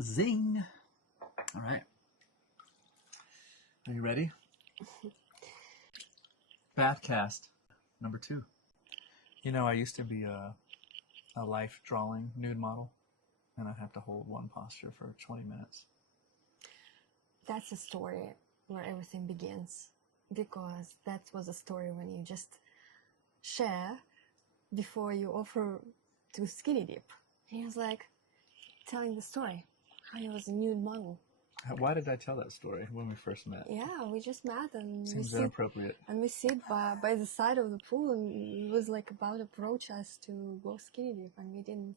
Zing. All right. Are you ready? Bathcast number 2. You know, I used to be a life drawing nude model, and I have to hold one posture for 20 minutes. That's a story where everything begins, because that was a story when you just share before you offer to skinny dip. He was like telling the story how he was a nude model. Why did I tell that story when we first met? Yeah, we just met and Seems inappropriate. We sit by the side of the pool, and he was like about to approach us to go skinny dip, and we didn't.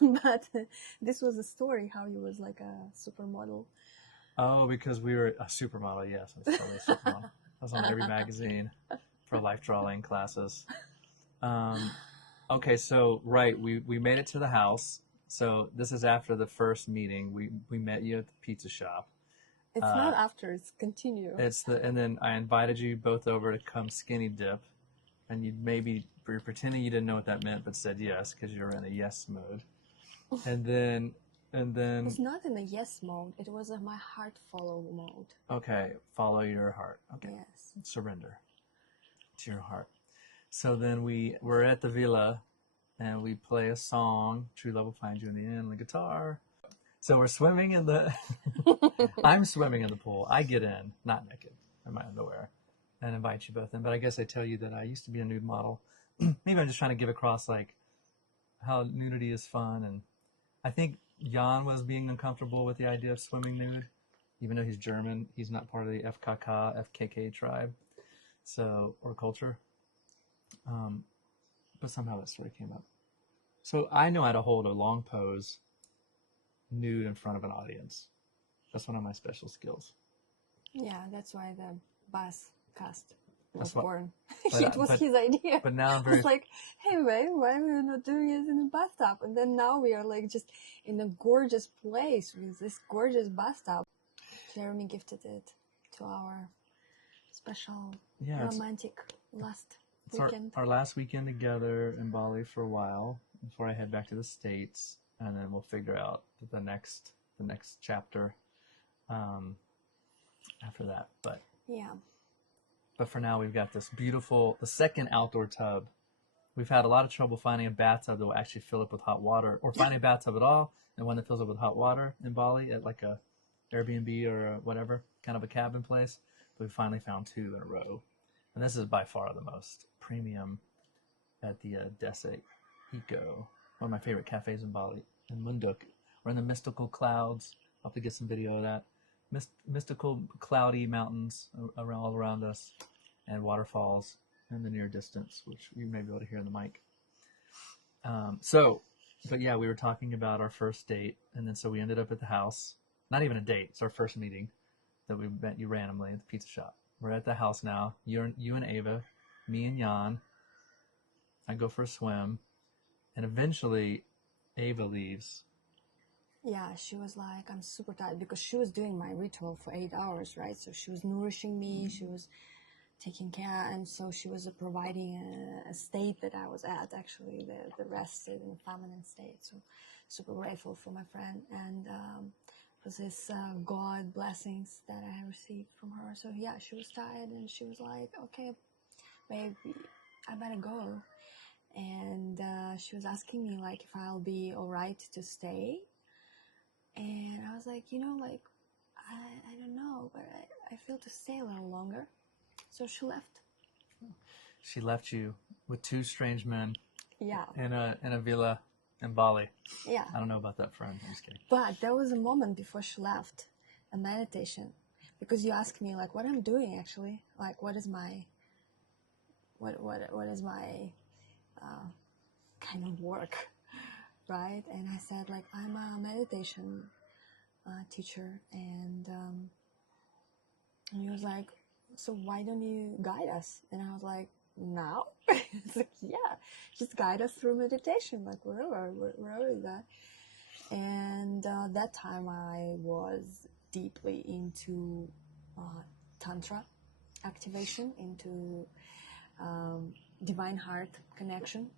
But this was a story how he was like a supermodel. Oh, because we were a supermodel. Yes, I was totally a supermodel. I was on every magazine for life drawing classes. Okay, so right, we made it to the house. So this is after the first meeting. We met you at the pizza shop. It's not after; it's continue. And then I invited you both over to come skinny dip, and you were pretending you didn't know what that meant, but said yes because you're in a yes mode. And then it was not in a yes mode. It was in my heart follow mode. Okay, follow your heart. Okay, yes, surrender to your heart. So then we're at the villa, and we play a song. True love will find you in the end on the guitar. So we're swimming in the. I'm swimming in the pool. I get in, not naked, in my underwear, and invite you both in. But I guess I tell you that I used to be a nude model. Maybe I'm just trying to give across like how nudity is fun, and I think Jan was being uncomfortable with the idea of swimming nude, even though he's German. He's not part of the FKK tribe, or culture. But somehow that story came up. So I know how to hold a long pose nude in front of an audience. That's one of my special skills. Yeah, that's why the bus cast was born. It was his idea. But now I was like, hey, babe, why are we not doing it in a bathtub? And then now we are like just in a gorgeous place with this gorgeous bathtub. Jeremy gifted it to our special romantic last weekend. Our last weekend together in Bali for a while before I head back to the States, and then we'll figure out the next chapter after that. But yeah. But for now, we've got this beautiful, the second outdoor tub. We've had a lot of trouble finding a bathtub that will actually fill up with hot water, or finding a bathtub at all, and one that fills up with hot water in Bali at like a Airbnb or whatever, kind of a cabin place. But we finally found 2 in a row. And this is by far the most premium at the Desa Eco, one of my favorite cafes in Bali, in Munduk. We're in the mystical clouds. I'll have to get some video of that. Mystical cloudy mountains all around us, and waterfalls in the near distance, which you may be able to hear in the mic. But yeah, we were talking about our first date, and then so we ended up at the house. Not even a date; it's our first meeting that we met you randomly at the pizza shop. We're at the house now. You and Ava, me and Jan. I go for a swim, and eventually, Ava leaves. Yeah, she was like, I'm super tired, because she was doing my ritual for 8 hours, right? So she was nourishing me, she was taking care, and so she was providing a state that I was at, actually, the rested and feminine state. So super grateful for my friend, and for this God blessings that I received from her. So yeah, she was tired, and she was like, okay, babe, I better go. And she was asking me like if I'll be all right to stay. And I was like, I don't know, but I feel to stay a little longer. So she left. She left you with 2 strange men. Yeah. In a villa in Bali. Yeah. I don't know about that friend. I'm just kidding. But there was a moment before she left, a meditation, because you asked me like what I'm doing actually, like what is my kind of work, right? And I said like I'm a meditation teacher, and he was like, so why don't you guide us? And I was like, now? It's like, yeah, just guide us through meditation, like wherever is that? And that time I was deeply into tantra activation, into divine heart connection,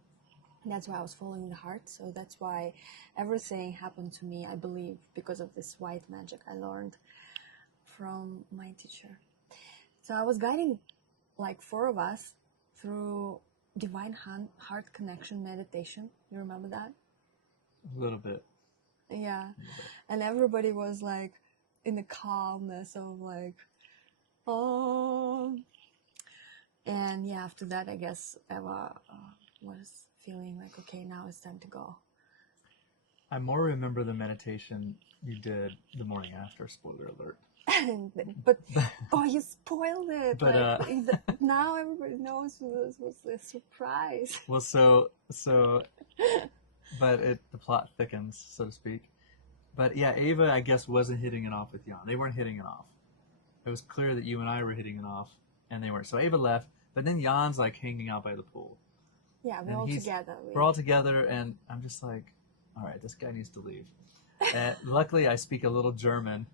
That's why I was following the heart. So that's why everything happened to me, I believe, because of this white magic I learned from my teacher. So I was guiding like 4 of us through divine heart connection meditation. You remember that? A little bit. Yeah. And everybody was like in the calmness of like, oh. And yeah, after that, I guess Eva was feeling like, okay, now it's time to go. I more remember the meditation you did the morning after. Spoiler alert. But oh, you spoiled it. But like, now everybody knows this was a surprise. Well, but the plot thickens, so to speak. But yeah, Ava, I guess, wasn't hitting it off with Jan. They weren't hitting it off. It was clear that you and I were hitting it off, and they weren't. So Ava left, but then Jan's like hanging out by the pool. Yeah, we're all together. We're all together, and I'm just like, all right, this guy needs to leave. And luckily, I speak a little German,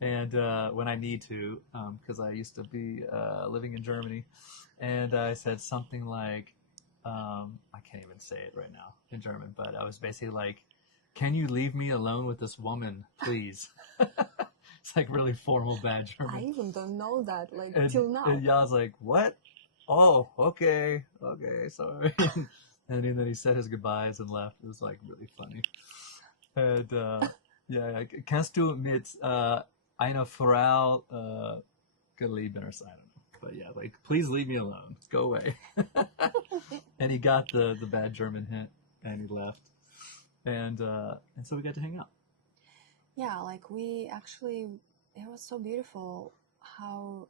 and when I need to, because I used to be living in Germany, and I said something like, I can't even say it right now in German, but I was basically like, can you leave me alone with this woman, please? It's like really formal bad German. I even don't know that, till now. And Jan's like, what? Oh, okay, sorry. And then he said his goodbyes and left. It was like really funny. And yeah, kannst du mit einer Frau gelieben or something? I don't know. But yeah, like, please leave me alone. Go away. And he got the bad German hint, and he left. And so we got to hang out. Yeah, like we actually, it was so beautiful how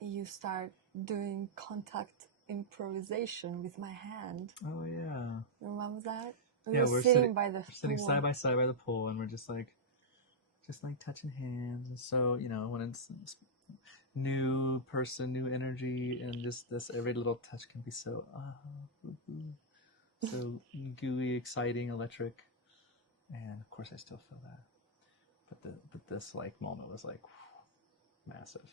you start doing contact improvisation with my hand. Oh yeah. Remember that? We're sitting by the pool. Sitting side by side by the pool, and we're just like touching hands. And so, when it's new person, new energy, and just this every little touch can be so so gooey, exciting, electric. And of course I still feel that. But this like moment was like massive.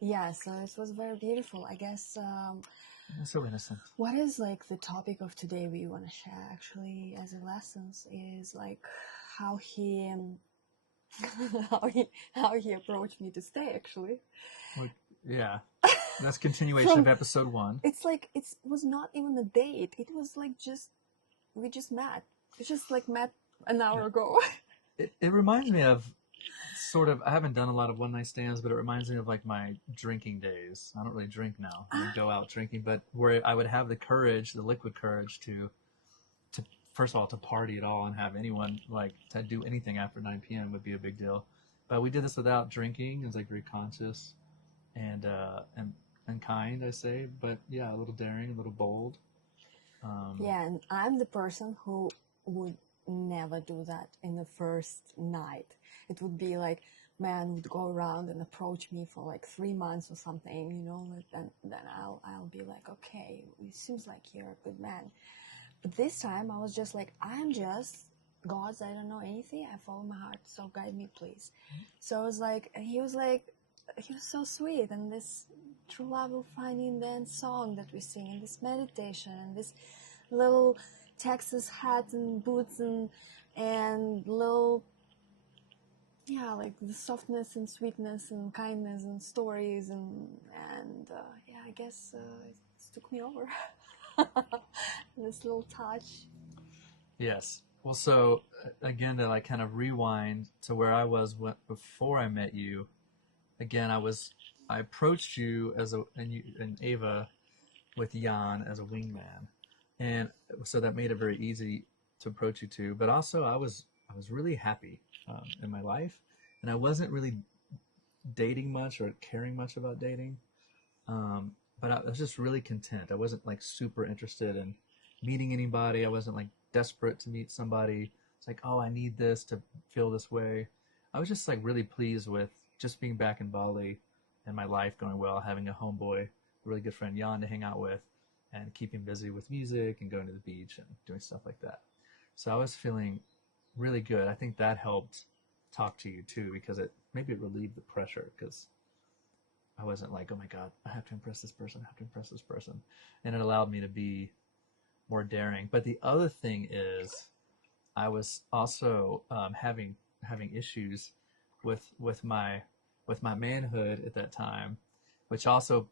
Yeah, so it was very beautiful. I guess So innocent. what is like the topic of today we want to share actually as a lessons is like how he how he approached me to stay actually. Well, yeah. That's continuation of episode 1. It's like it was not even a date. It was like we just met. We just like met an hour ago. It reminds me of sort of, I haven't done a lot of one night stands, but it reminds me of like my drinking days. I don't really drink now. I go out drinking, but where I would have the courage, the liquid courage to first of all, to party at all and have anyone like to do anything after 9 p.m. would be a big deal. But we did this without drinking. It was like very conscious and kind, I say, but yeah, a little daring, a little bold. Yeah, and I'm the person who would never do that in the first night. It would be like, man would go around and approach me for like 3 months or something, then I'll be like, okay, it seems like you're a good man. But this time I was just like, I'm just God's, I don't know anything. I follow my heart, so guide me, please. So I was like, he was so sweet, and this true love will find you in the end song that we sing, and this meditation, and this little Texas hat and boots and little, yeah, like the softness and sweetness and kindness and stories and yeah, I guess it took me over. This little touch. Yes. Well, so again, to like kind of rewind to where I was before I met you. Again, I approached you and Ava with Jan as a wingman, and so that made it very easy to approach you too. But also, I was really happy in my life, and I wasn't really dating much or caring much about dating. But I was just really content. I wasn't like super interested in meeting anybody. I wasn't like desperate to meet somebody. It's like, oh, I need this to feel this way. I was just like really pleased with just being back in Bali and my life going well, having a homeboy, a really good friend Jan to hang out with, and keeping busy with music and going to the beach and doing stuff like that. So I was feeling really good. I think that helped talk to you too, because it relieved the pressure, because I wasn't like, oh my God, I have to impress this person, And it allowed me to be more daring. But the other thing is, I was also having issues with my manhood at that time, which also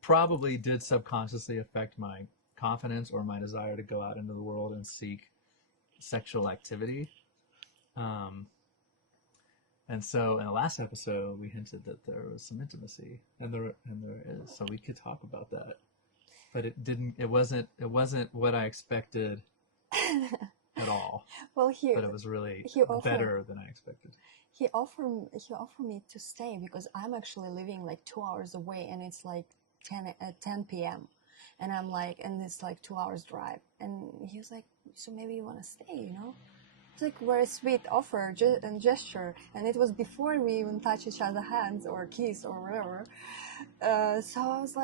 probably did subconsciously affect my confidence or my desire to go out into the world and seek sexual activity. Um, and so in the last episode, we hinted that there was some intimacy, and there is. So we could talk about that, but it didn't. It wasn't what I expected at all. Well, But it was really he offered better than I expected. he offered me to stay because I'm actually living like 2 hours away, and it's like 10 p.m. and I'm like, and it's like 2 hours drive, and he was like, so maybe you want to stay, you know? It's like very sweet offer and gesture, and it was before we even touch each other's hands or kiss or whatever. So I was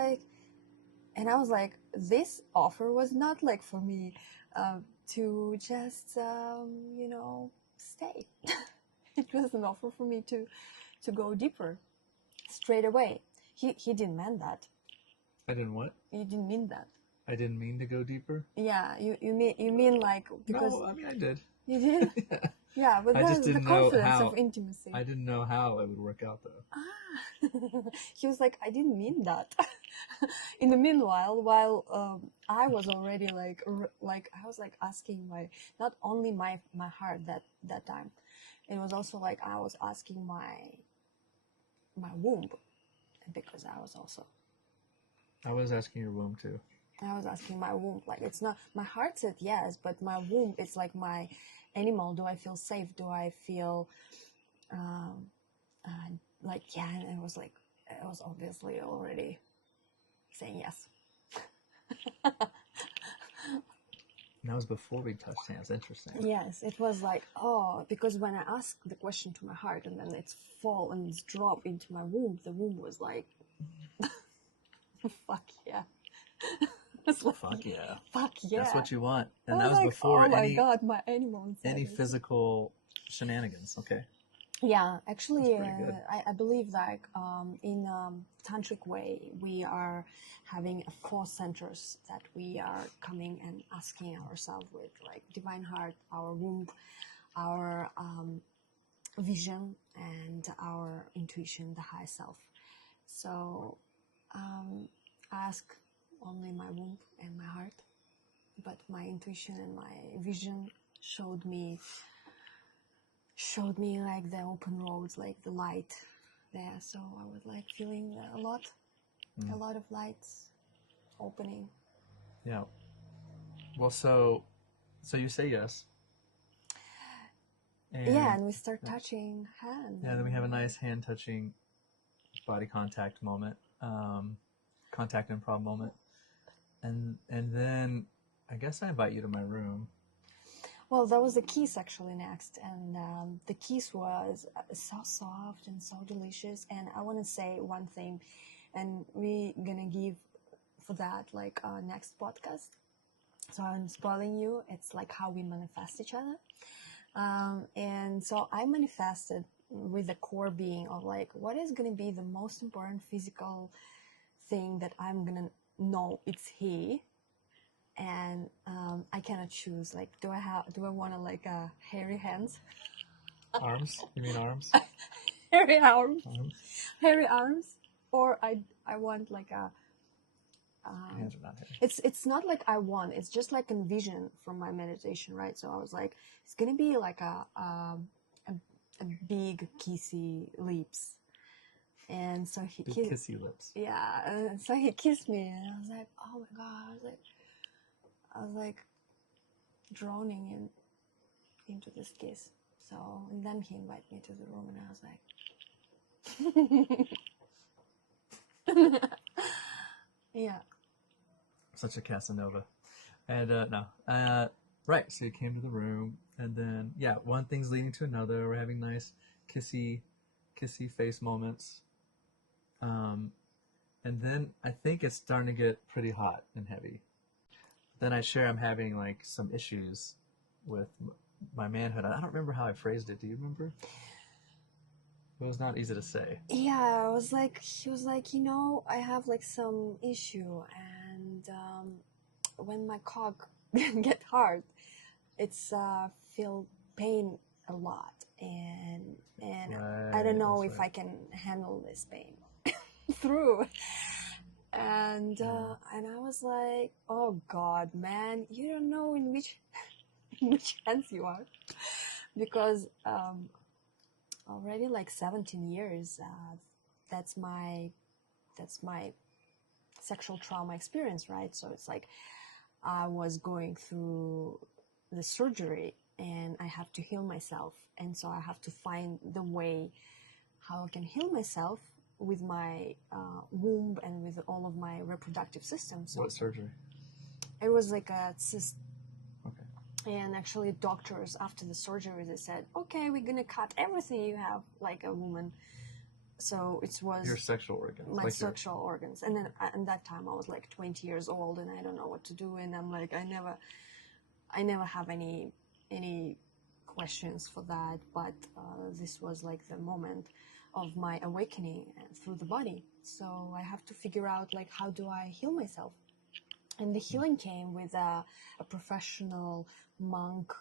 like, this offer was not like for me to just stay. It was an offer for me to go deeper straight away. He didn't mean that. I didn't what? You didn't mean that. I didn't mean to go deeper. Yeah, you mean like because No, I mean I did. You did. Yeah. Yeah, but I just the didn't know confidence how. of intimacy. I didn't know how it would work out though. He was like, I didn't mean that. In the meanwhile, while I was already like I was like asking not only my heart that time, it was also like I was asking my womb, because I was asking your womb too. I was asking my womb, like it's not, my heart said yes, but my womb, it's like my animal. Do I feel safe? Do I feel like, yeah? And it was obviously already saying yes. And that was before we touched hands. Interesting. Yes, it was like, oh, because when I asked the question to my heart and then it's fall and it's drop into my womb, the womb was like, fuck yeah. Fuck yeah. Fuck yeah. That's what you want. And I that was like, before oh my God, my animal any physical shenanigans. Okay. Yeah, actually, I I believe like in tantric way, we are having 4 centers that we are coming and asking ourselves with, like divine heart, our womb, our vision, and our intuition, the high self. So I ask only my womb and my heart, but my intuition and my vision showed me like the open roads, like the light there. So I was like feeling a lot of lights opening. Yeah. Well, so you say yes. And we start touching hands. Yeah, then we have a nice hand touching, body contact moment, contact improv moment, and then I guess I invite you to my room. Well, that was the kiss actually next, and the kiss was so soft and so delicious. And I want to say one thing, and we're gonna give for that like our next podcast. So I'm spoiling you. It's like how we manifest each other. And so I manifested with the core being of like, what is going to be the most important physical thing that I'm going to know it's he. And I cannot choose, like, do I want to like hairy hands? Arms? You mean arms? Hairy arms. Hairy arms. Or I want like a... hands are not hairy. It's not like I want, it's just like a vision from my meditation, right? So I was like, it's gonna be like a big kissy lips, and so he big kissy lips. Yeah, and so he kissed me, and I was like, oh my God, I was like drowning into this kiss. So, and then he invited me to the room, and I was like, yeah. Such a Casanova. And right, so you came to the room, and then one thing's leading to another. We're having nice kissy face moments, and then I think it's starting to get pretty hot and heavy. Then I share I'm having like some issues with my manhood. I don't remember how I phrased it. Do you remember? It was not easy to say. Yeah, he was like, I have like some issue, and when my cock get hard, it's feel pain a lot, and I don't know if I can handle this pain through. And I was like, oh God, man, you don't know in which in which hands you are, because already like 17 years, that's my sexual trauma experience, right? So it's like I was going through the surgery and I have to heal myself, and so I have to find the way how I can heal myself with my womb and with all of my reproductive system. So what surgery? it was like a cyst. Okay. And actually doctors after the surgery, they said, okay, we're gonna cut everything you have like a woman. So it was your sexual organs, my like sexual organs. And then at that time I was like 20 years old and I don't know what to do, and I'm like, I never have any questions for that, but this was like the moment of my awakening through the body. So I have to figure out like, how do I heal myself? And the healing came with a professional monk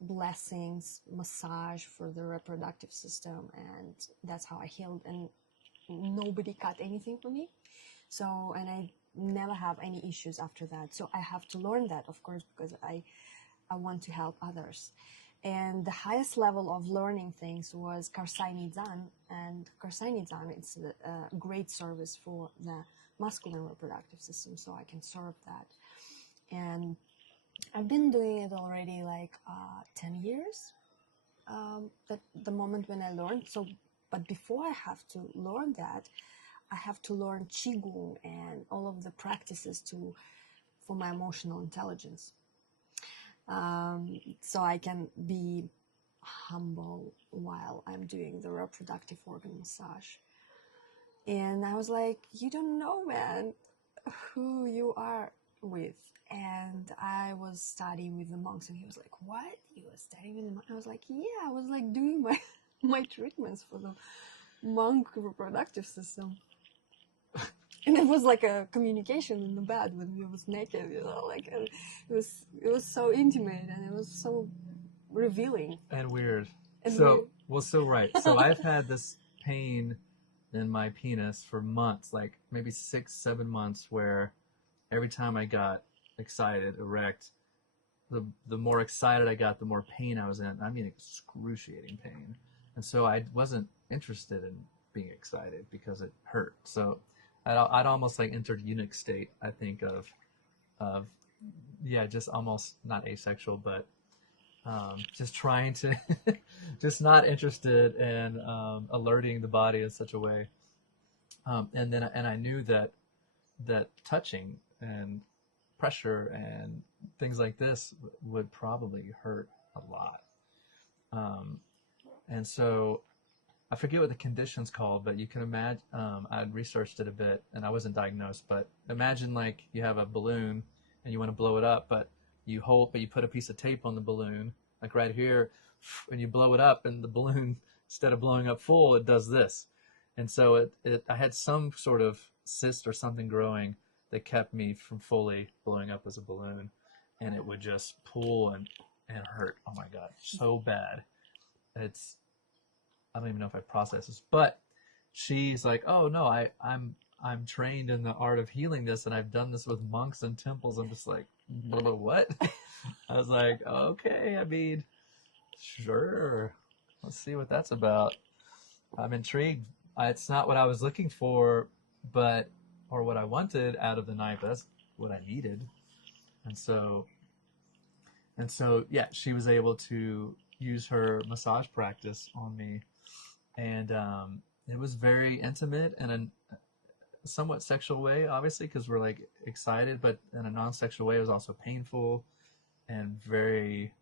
blessings massage for the reproductive system, and that's how I healed. And nobody cut anything for me, so, and I never have any issues after that. So I have to learn that, of course, because I want to help others. And the highest level of learning things was Karsai Nizan, and Karsai Nizan, it's a great service for the masculine reproductive system, so I can serve that. And I've been doing it already like 10 years, the moment when I learned. So, but before I have to learn that, I have to learn Qigong and all of the practices for my emotional intelligence. So I can be humble while I'm doing the reproductive organ massage. And I was like, you don't know, man, who you are with. And I was studying with the monks, and he was like, what? You were studying with the monks? I was like, yeah, I was like doing my treatments for the monk reproductive system. And it was like a communication in the bed when we was naked, you know, like it was so intimate, and it was so revealing. And weird. And so, weird. Well, so right. So I've had this pain in my penis for months, like maybe 6-7 months, where every time I got excited, erect, the more excited I got, the more pain I was in. I mean, excruciating pain. And so I wasn't interested in being excited because it hurt. So I'd almost like entered eunuch state, I think, of yeah, just almost not asexual, but just trying to, just not interested in alerting the body in such a way. And I knew that touching and pressure and things like this would probably hurt a lot. And so I forget what the condition's called, but you can imagine, I'd researched it a bit and I wasn't diagnosed, but imagine like you have a balloon and you want to blow it up, but you put a piece of tape on the balloon, like right here, and you blow it up, and the balloon, instead of blowing up full, it does this. And so I had some sort of cyst or something growing that kept me from fully blowing up as a balloon, and it would just pull and hurt. Oh my God, so bad. I don't even know if I process this, but she's like, oh no, I'm trained in the art of healing this, and I've done this with monks and temples. I'm just like, what? I was like, okay, I mean, sure. Let's see what that's about. I'm intrigued. It's not what I was looking for, or what I wanted out of the night, but that's what I needed. And so, yeah, she was able to use her massage practice on me, and it was very intimate in a somewhat sexual way, obviously, because we're like excited, but in a non-sexual way, it was also painful and very,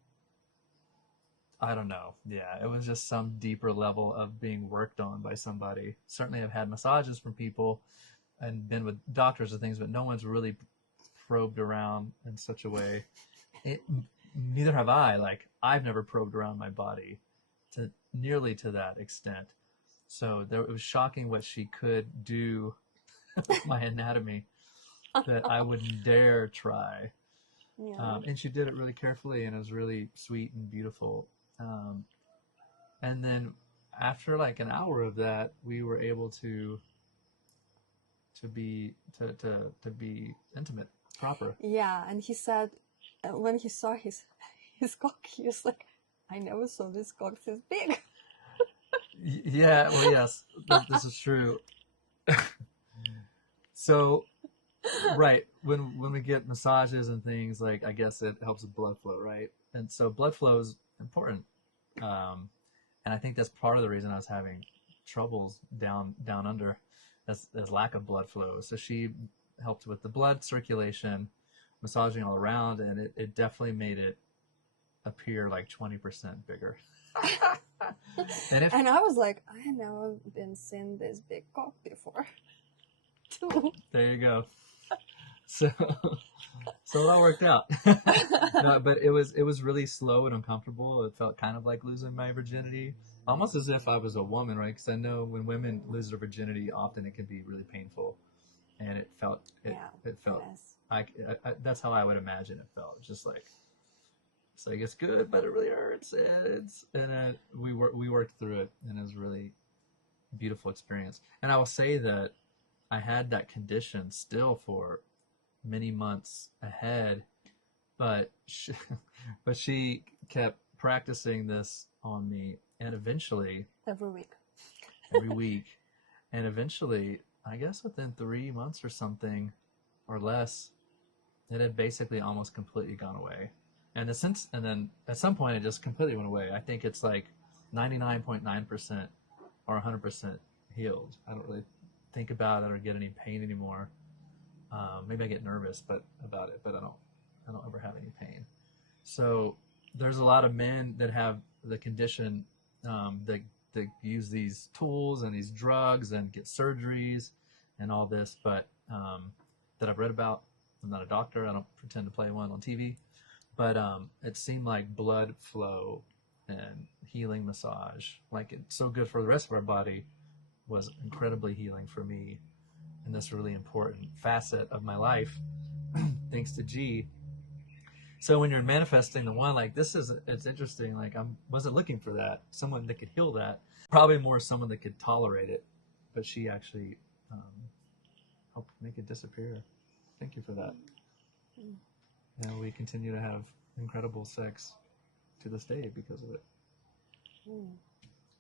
I don't know. Yeah, it was just some deeper level of being worked on by somebody. Certainly I've had massages from people and been with doctors and things, but no one's really probed around in such a way. Neither have I. Like, I've never probed around my body to nearly to that extent. So it was shocking what she could do with my anatomy. that I wouldn't dare try. Yeah. And she did it really carefully, and it was really sweet and beautiful. Um, and then after like an hour of that, we were able to be intimate, proper. Yeah, and he said when he saw his cock, he was like, I never saw this cock this big. Yeah, well, yes, this is true. So, right, when we get massages and things, like I guess it helps with blood flow, right? And so blood flow is important, um, and I think that's part of the reason I was having troubles down under, as lack of blood flow. So she helped with the blood circulation, massaging all around, and it definitely made it appear like 20% bigger. And if And I was like, I have never been seen this big cock before. Too. there you go. So so that worked out. No, but it was really slow and uncomfortable. It felt kind of like losing my virginity, almost as if I was a woman, right? Because I know when women lose their virginity, often it can be really painful, and Yeah, it felt it is. that's how I would imagine it felt. Just like it's like it's good, but it really hurts, and we worked through it, and it was really beautiful experience. And I will say that I had that condition still for many months ahead, but but she kept practicing this on me, and eventually Every week. every week, and eventually, I guess within 3 months or something, or less, it had basically almost completely gone away. And then at some point it just completely went away. I think it's like 99.9% or 100% healed. I don't really think about it or get any pain anymore. Maybe I get nervous, about it, but I don't ever have any pain. So there's a lot of men that have the condition, that use these tools and these drugs and get surgeries and all this, but that I've read about. I'm not a doctor. I don't pretend to play one on TV, but it seemed like blood flow and healing massage, like it's so good for the rest of our body, was incredibly healing for me, and this really important facet of my life, thanks to G. So when you're manifesting the one, like it's interesting. Like I wasn't looking for that, someone that could heal that. Probably more someone that could tolerate it, but she actually helped make it disappear. Thank you for that. And we continue to have incredible sex to this day because of it. Mm.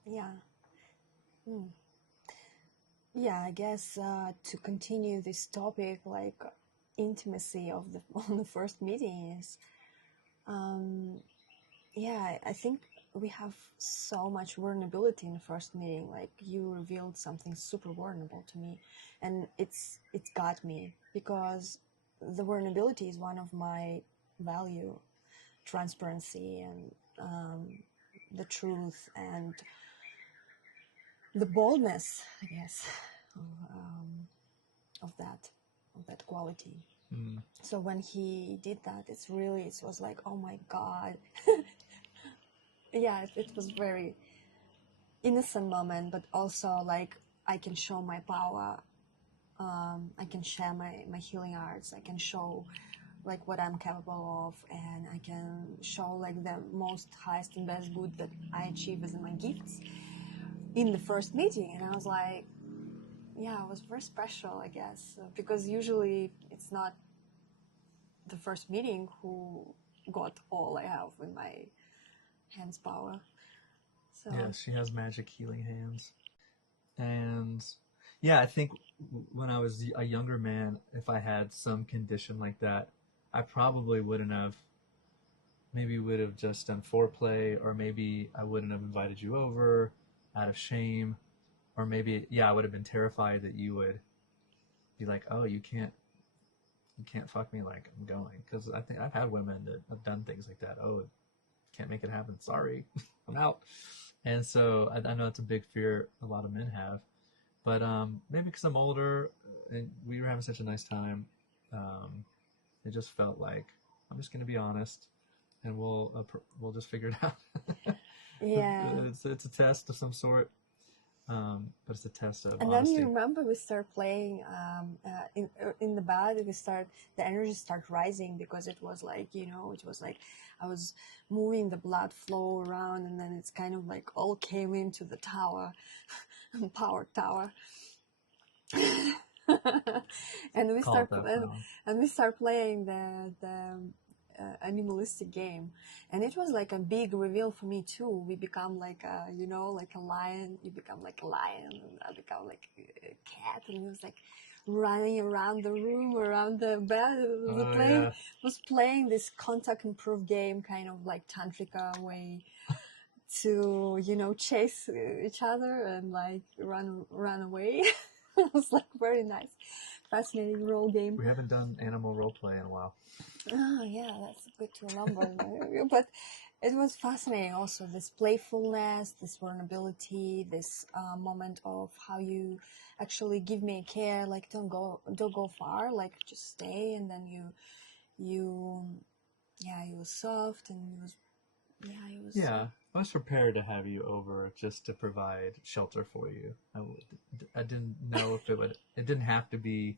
Yeah. Mm. Yeah, I guess to continue this topic, like intimacy of the on the first meeting is, yeah, I think we have so much vulnerability in the first meeting. Like you revealed something super vulnerable to me, and it's got me because the vulnerability is one of my value, transparency and the truth and the boldness, I guess, of that quality. Mm. So when he did that, it was like, oh my God. Yeah, it was very innocent moment, but also like I can show my power. I can share my healing arts. I can show like what I'm capable of, and I can show like the most highest and best good that I achieve as my gifts in the first meeting. And I was like, yeah, it was very special, I guess, because usually it's not the first meeting who got all I have in my hands power. So Yeah, she has magic healing hands. And yeah, I think when I was a younger man, if I had some condition like that, I probably wouldn't have, maybe would have just done foreplay, or maybe I wouldn't have invited you over out of shame, or maybe, yeah, I would have been terrified that you would be like, oh, you can't fuck me, like I'm going. Because I think I've had women that have done things like that. Oh, can't make it happen. Sorry, I'm out. And so I know it's a big fear a lot of men have. But maybe because I'm older and we were having such a nice time, it just felt like I'm just going to be honest, and we'll just figure it out. yeah, It's a test of some sort. but it's a test of And then you honesty. remember we start playing in the bed. The energy start rising because it was like, it was like I was moving the blood flow around, and then it's kind of like all came into the tower, power tower. and we Call start it that pl- for and, now. and we start playing the animalistic game, and it was like a big reveal for me too. We become like like a lion. You become like a lion, and I become like a cat, and it was like running around the room, around the bed. It was Oh playing yeah, this contact improve game, kind of like tantrika way to chase each other and like run away. It was like very nice, fascinating role game. we haven't done animal role play in a while. Oh yeah, that's good to remember. But it was fascinating also, this playfulness, this vulnerability, this moment of how you actually give me care, like don't go far, like just stay, and then you yeah, it was soft, and it was Yeah, I was prepared to have you over just to provide shelter for you. I didn't know if it didn't have to be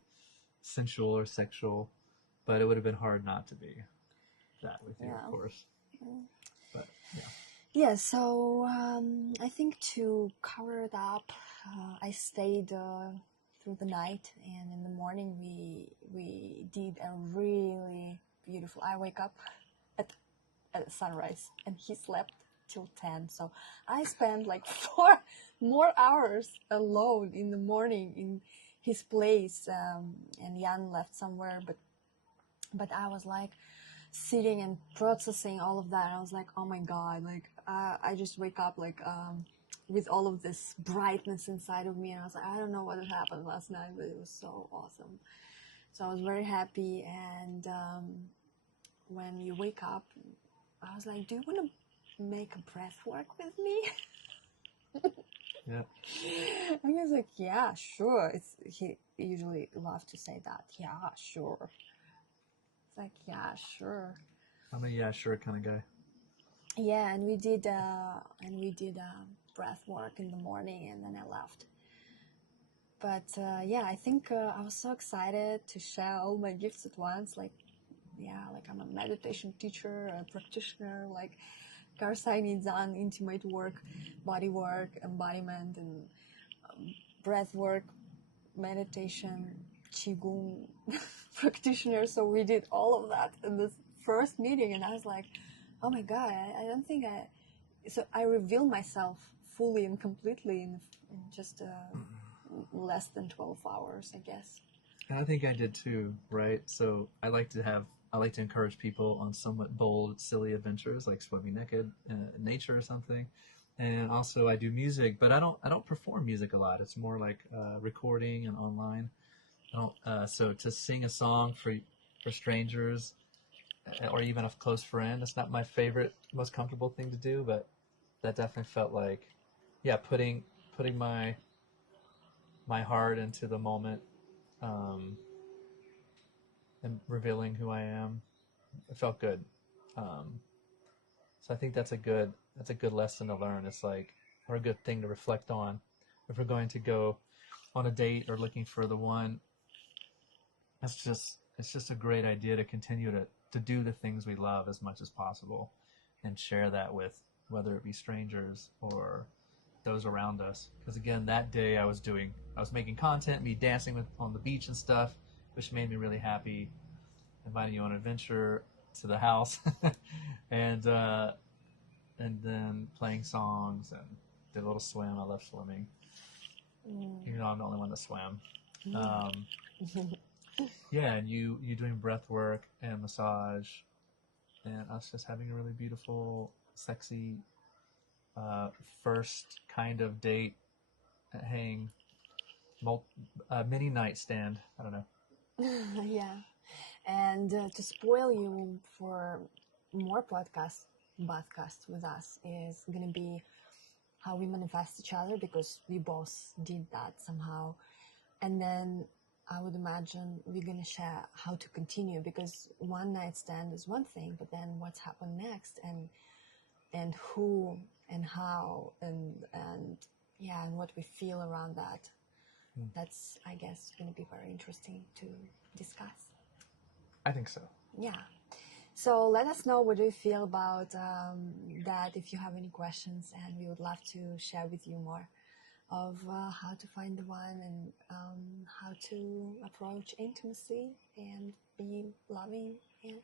sensual or sexual, but it would have been hard not to be that with you, of yeah. course. But yeah, Yeah, so I think to cover it up, I stayed through the night, and in the morning we did a really beautiful. I wake up at sunrise, and he slept till 10. So I spent like 4 more hours alone in the morning in his place, and Jan left somewhere, but I was like sitting and processing all of that. I was like, oh my god, like I just wake up like with all of this brightness inside of me, and I was like, I don't know what had happened last night, but it was so awesome. So I was very happy, and when you wake up, I was like, do you want to make a breath work with me? yeah. And he was like, yeah, sure. He usually loved to say that. Yeah, sure. It's like, yeah, sure. I'm a yeah sure kind of guy. Yeah, and we did breath work in the morning, and then I left. But yeah, I think I was so excited to share all my gifts at once. Like, yeah, like I'm a meditation teacher, a practitioner. Like, Karsai needs on intimate work, body work, embodiment, and breath work, meditation, qigong practitioner. So we did all of that in this first meeting, and I was like, oh my god, I don't think so I reveal myself fully and completely in just less than 12 hours, I guess. And I think I did too, right? So I like to encourage people on somewhat bold, silly adventures like swimming naked in nature or something. And also I do music, but I don't perform music a lot. It's more like recording and online. I don't so to sing a song for strangers or even a close friend, that's not my favorite, most comfortable thing to do, but that definitely felt like yeah, putting my heart into the moment. Um, and revealing who I am. It felt good. Um, so I think that's a good lesson to learn. It's like or a good thing to reflect on if we're going to go on a date or looking for the one. It's just a great idea to continue to do the things we love as much as possible and share that with whether it be strangers or those around us. Because again, that day I was making content, me dancing on the beach and stuff, which made me really happy. Inviting you on an adventure to the house, and uh, and then playing songs and did a little swim. I love swimming, even though I'm the only one that swam. Um, yeah, and you doing breath work and massage, and us just having a really beautiful, sexy first kind of date, hang, mini nightstand. I don't know. Yeah, and to spoil you for more podcast with us is gonna be how we manifest each other, because we both did that somehow. And then I would imagine we're gonna share how to continue, because one night stand is one thing, but then what's happened next, and who and how, and yeah, and what we feel around that. That's, I guess, going to be very interesting to discuss. I think so. Yeah. So let us know what you feel about that, if you have any questions, and we would love to share with you more of how to find the one, and how to approach intimacy and be loving and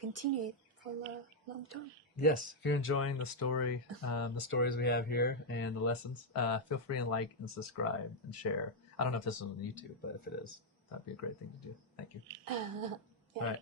continue it for the long term. Yes, if you're enjoying the stories we have here and the lessons, feel free and like and subscribe and share. I don't know if this is on YouTube, but if it is, that'd be a great thing to do. Thank you. Yeah. All right.